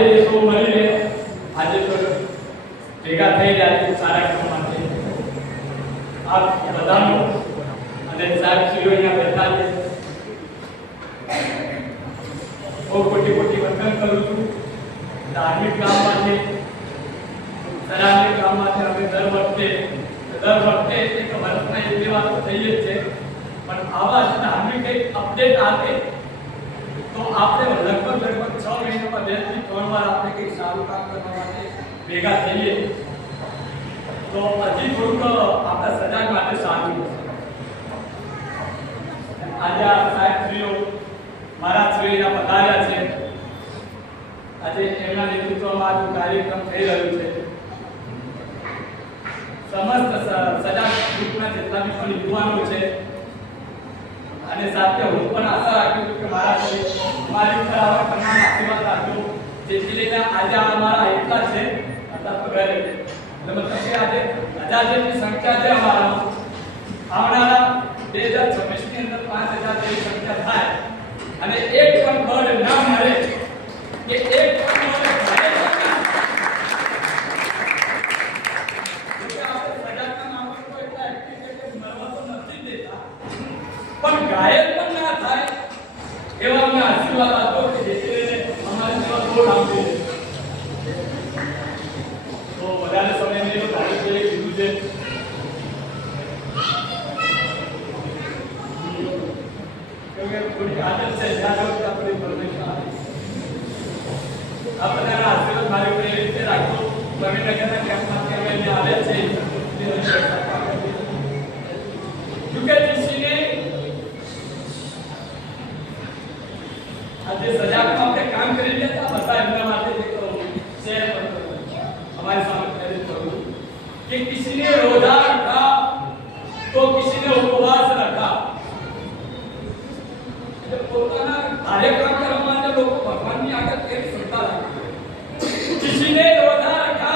આજે જે સૌ મળીને આજે તો ભેગા થઈ રહ્યા છે સારા કામ માટે આપ બધાનો અને સાક્ષીઓ અહીંયા બેઠા છે બહુ કોટી કોટી વંદન કરું છું ધાર્મિક કામ માટે સરાહનીય કામ માટે અમે દર વખતે એક વર્ષના એક બે વાર તો થઈએ જ છે પણ આવા ધાર્મિક એક અપડેટ આપે તો આપણે લગભગ 6 મહિનામાં 2 થી 3 વાર આપણે કંઈક સારું કામ કરવા માટે ભેગા થઈએ તો હજી થોડુંક આપણા સજાગ માટે સારું આજે આ સાહેબશ્રીઓ મહારાજશ્રીના પધાર્યા છે આજે એમના નેતૃત્વમાં આ કાર્યક્રમ થઈ રહ્યો છે સમસ્ત સજાગ ગ્રુપના જેટલા બી પણ યુવાનો છે અને સાથે હું પણ આશા રાખું છું કે મહારાજશ્રી અમારી ઉપર આવા તમામ આશીર્વાદ રાખજો જેથી લઈને આજે અમારા એટલા છે અથવા તો ઘરે એટલે મતલબ કે આજે 1000 જેટલી સંખ્યા છે અમારા આવનારા 2026 ની અંદર 5000 જેટલી સંખ્યા થાય અને એક પણ બર્ડ ના મળે કે એક પણ પણ ઘાયલ પણ ના થાય એવા અમે આશીર્વાદ આપો કે જેથી કરીને અમારી સેવા બહુ લાંબી રહે તો વધારે સમય નહીં ધાર્મિક કીધું છે થોડી આદત છે જ્યાં વખત આપણે પરમેશ્વર આ બધાના આશીર્વાદ મારી ઉપર એવી રીતે રાખો પ્રવીણનગરના કેમ્પમાંથી અમે અહીંયા આવ્યા છે क्योंकि किसी આજે સજાગ આપણે કામ કરી રહ્યા હતા બધા એમના માટે એક શેર हमारे सामने प्रेरित करूं कि किसी ने रोजा रखा तो किसी ने उपवास रखा जब પોતાના કાર્યક્રમ કરવા માટે લોકો ભગવાનની આગળ કેમ શ્રદ્ધા રાખે किसी ने रोजा रखा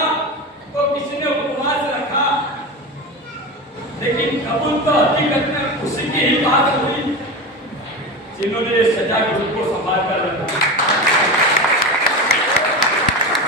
तो किसी ने उपवास रखा लेकिन कबूल तो हकीकत में उसी की ही बात हुई जिन्होंने सजाग ग्रुप को संभाल कर रखा